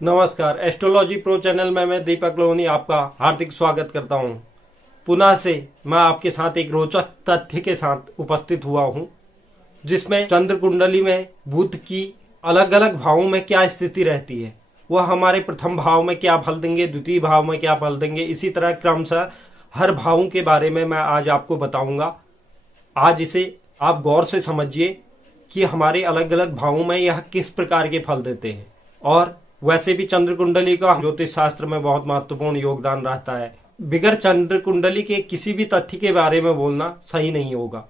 नमस्कार। Astrology pro channel में मैं दीपक लोहनी आपका हार्दिक स्वागत करता हूं। पुनः से मैं आपके साथ एक रोचक तथ्य के साथ उपस्थित हुआ हूं, जिसमें चंद्र कुंडली में बुध की अलग अलग भावों में क्या स्थिति रहती है, वह हमारे प्रथम भाव में क्या फल देंगे, द्वितीय भाव में क्या फल देंगे, इसी तरह क्रमशः हर भावों के बारे में मैं आज आपको बताऊंगा। आज इसे आप गौर से समझिए कि हमारे अलग अलग भावों में यह किस प्रकार के फल देते हैं। और वैसे भी चंद्र कुंडली का ज्योतिष शास्त्र में बहुत महत्वपूर्ण योगदान रहता है। बिगर चंद्र कुंडली के किसी भी तथ्य के बारे में बोलना सही नहीं होगा।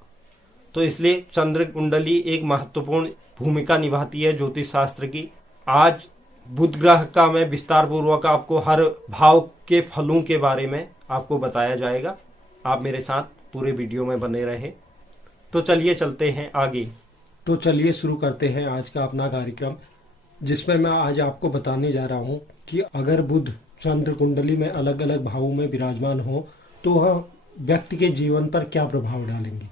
तो इसलिए चंद्र कुंडली एक महत्वपूर्ण भूमिका निभाती है ज्योतिष शास्त्र की। आज बुध ग्रह का मैं विस्तार पूर्वक आपको हर भाव के फलों के बारे में आपको बताया जाएगा। आप मेरे साथ पूरे वीडियो में बने रहें। तो चलिए चलते हैं आगे। तो चलिए शुरू करते हैं आज का अपना कार्यक्रम, जिसमें मैं आज आपको बताने जा रहा हूं कि अगर बुध चंद्र कुंडली में अलग अलग भावों में विराजमान हो तो वह व्यक्ति के जीवन पर क्या प्रभाव डालेंगे,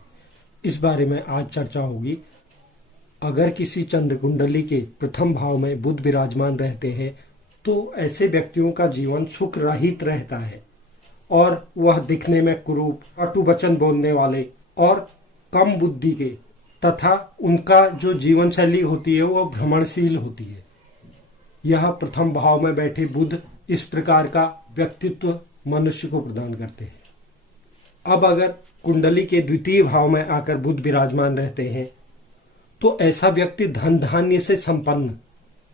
इस बारे में आज चर्चा होगी। अगर किसी चंद्र कुंडली के प्रथम भाव में बुध विराजमान रहते हैं तो ऐसे व्यक्तियों का जीवन सुख रहित रहता है और वह दिखने में कुरूप, कटु वचन बोलने वाले और कम बुद्धि के तथा उनका जो जीवन शैली होती है वो भ्रमणशील होती है। यह प्रथम भाव में बैठे बुध इस प्रकार का व्यक्तित्व मनुष्य को प्रदान करते हैं। अब अगर कुंडली के द्वितीय भाव में आकर बुध विराजमान रहते हैं तो ऐसा व्यक्ति धन धान्य से संपन्न,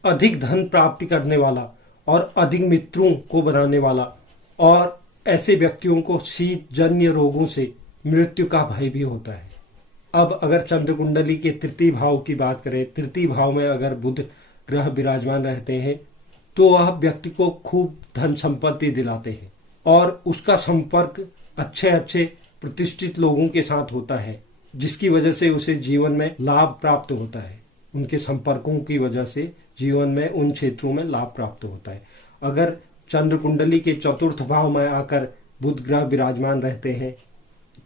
अधिक धन प्राप्ति करने वाला और अधिक मित्रों को बनाने वाला, और ऐसे व्यक्तियों को शीत जन्य रोगों से मृत्यु का भय भी होता है। अब अगर चंद्र कुंडली के तृतीय भाव की बात करें, तृतीय भाव में अगर बुध ग्रह विराजमान रहते हैं तो वह व्यक्ति को खूब धन संपत्ति दिलाते हैं और उसका संपर्क अच्छे अच्छे प्रतिष्ठित लोगों के साथ होता है, जिसकी वजह से उसे जीवन में लाभ प्राप्त होता है। उनके संपर्कों की वजह से जीवन में उन क्षेत्रों में लाभ प्राप्त होता है। अगर चंद्र कुंडली के चतुर्थ भाव में आकर बुध ग्रह विराजमान रहते हैं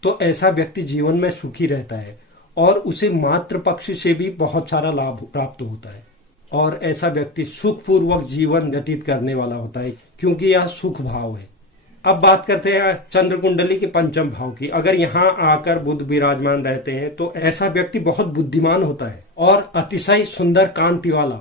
तो ऐसा व्यक्ति जीवन में सुखी रहता है और उसे मातृ पक्ष से भी बहुत सारा लाभ प्राप्त होता है और ऐसा व्यक्ति सुखपूर्वक जीवन व्यतीत करने वाला होता है, क्योंकि यह सुख भाव है। अब बात करते हैं चंद्र कुंडली के पंचम भाव की। अगर यहाँ आकर बुध विराजमान रहते हैं तो ऐसा व्यक्ति बहुत बुद्धिमान होता है और अतिशय सुंदर कांति वाला,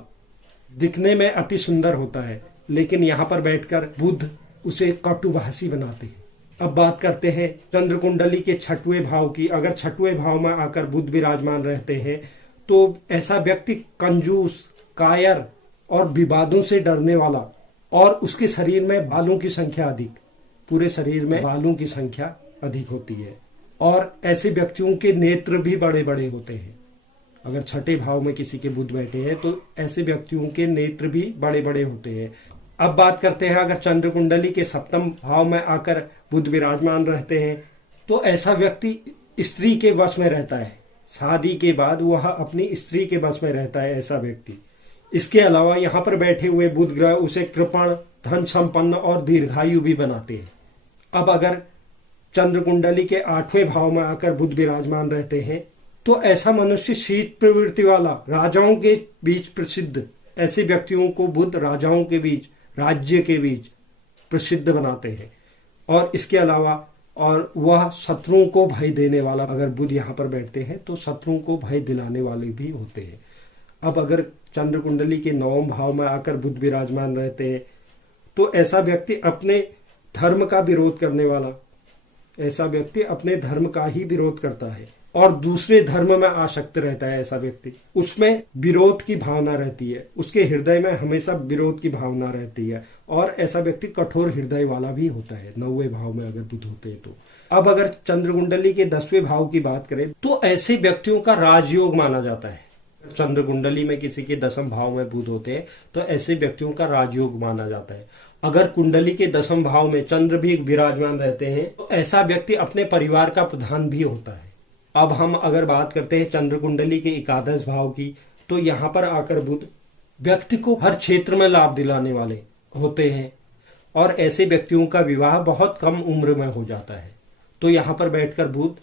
दिखने में अति सुंदर होता है, लेकिन यहाँ पर बैठकर बुध उसे कटुभाषी बनाते हैं। अब बात करते हैं चंद्र कुंडली के छठवें भाव की। अगर छठवें भाव में आकर बुध विराजमान रहते हैं तो ऐसा व्यक्ति कंजूस, कायर और विवादों से डरने वाला, और उसके शरीर में बालों की संख्या अधिक, पूरे शरीर में बालों की संख्या अधिक होती है, और ऐसे व्यक्तियों के नेत्र भी बड़े बड़े होते हैं। अगर छठे भाव में किसी के बुध बैठे हैं तो ऐसे व्यक्तियों के नेत्र भी बड़े बड़े होते हैं। अब बात करते हैं अगर चंद्र कुंडली के सप्तम भाव में आकर बुध विराजमान रहते हैं तो ऐसा व्यक्ति स्त्री के वश में रहता है। शादी के बाद वह अपनी स्त्री के वश में रहता है ऐसा व्यक्ति। इसके अलावा यहाँ पर बैठे हुए बुध ग्रह उसे कृपण, धन संपन्न और दीर्घायु भी बनाते हैं। अब अगर चंद्र कुंडली के आठवें भाव में आकर बुध विराजमान रहते हैं तो ऐसा मनुष्य शीत प्रवृत्ति वाला, राजाओं के बीच प्रसिद्ध, ऐसे व्यक्तियों को बुध राजाओं के बीच, राज्य के बीच प्रसिद्ध बनाते हैं। और इसके अलावा और वह शत्रुओं को भय देने वाला, अगर बुध यहाँ पर बैठते हैं तो शत्रुओं को भय दिलाने वाले भी होते हैं। अब अगर चंद्र कुंडली के नवम भाव में आकर बुध विराजमान रहते हैं तो ऐसा व्यक्ति अपने धर्म का विरोध करने वाला, ऐसा व्यक्ति अपने धर्म का ही विरोध करता है और दूसरे धर्म में आसक्त रहता है। ऐसा व्यक्ति, उसमें विरोध की भावना रहती है, उसके हृदय में हमेशा विरोध की भावना रहती है, और ऐसा व्यक्ति कठोर हृदय वाला भी होता है नौवें भाव में अगर बुध होते हैं तो। अब अगर चंद्र कुंडली के 10वें भाव की बात करें तो ऐसे व्यक्तियों का राजयोग माना जाता है। चंद्र कुंडली में किसी के 10वें भाव में बुध होते हैं तो ऐसे व्यक्तियों का राजयोग माना जाता है। अगर कुंडली के 10वें भाव में चंद्र भी विराजमान रहते हैं तो ऐसा व्यक्ति अपने परिवार का प्रधान भी होता है। अब हम अगर बात करते हैं चंद्र कुंडली के 11वें भाव की, तो यहाँ पर आकर बुध व्यक्ति को हर क्षेत्र में लाभ दिलाने वाले होते हैं और ऐसे व्यक्तियों का विवाह बहुत कम उम्र में हो जाता है। तो यहाँ पर बैठकर बुध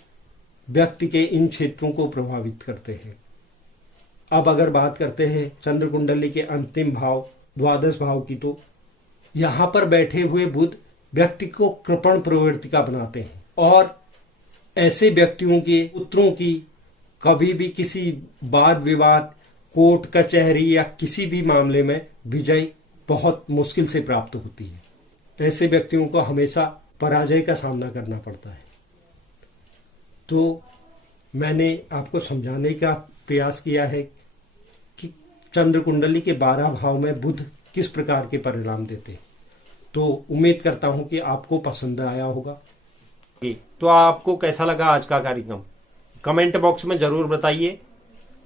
व्यक्ति के इन क्षेत्रों को प्रभावित करते हैं। अब अगर बात करते हैं चंद्र कुंडली के अंतिम भाव द्वादश भाव की, तो यहाँ पर बैठे हुए बुध व्यक्ति को कृपण प्रवृत्ति का बनाते हैं और ऐसे व्यक्तियों के पुत्रों की कभी भी किसी वाद विवाद, कोर्ट कचहरी या किसी भी मामले में विजय बहुत मुश्किल से प्राप्त होती है। ऐसे व्यक्तियों को हमेशा पराजय का सामना करना पड़ता है। तो मैंने आपको समझाने का प्रयास किया है कि चंद्र कुंडली के 12 भाव में बुध किस प्रकार के परिणाम देते हैं। तो उम्मीद करता हूं कि आपको पसंद आया होगा। तो आपको कैसा लगा आज का कार्यक्रम, कमेंट बॉक्स में जरूर बताइए।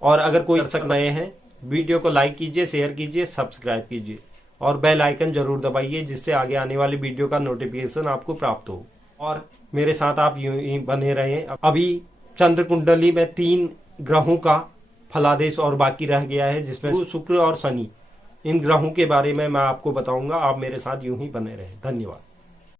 और अगर कोई दर्शक नए हैं, वीडियो को लाइक कीजिए, शेयर कीजिए, सब्सक्राइब कीजिए और बेल आइकन जरूर दबाइए, जिससे आगे आने वाली वीडियो का नोटिफिकेशन आपको प्राप्त हो। और मेरे साथ आप यूं ही बने रहें। अभी चंद्र कुंडली में 3 ग्रहों का फलादेश और बाकी रह गया है, जिसमें शुक्र और शनि, इन ग्रहों के बारे में मैं आपको बताऊंगा। आप मेरे साथ यूं ही बने रहें। धन्यवाद।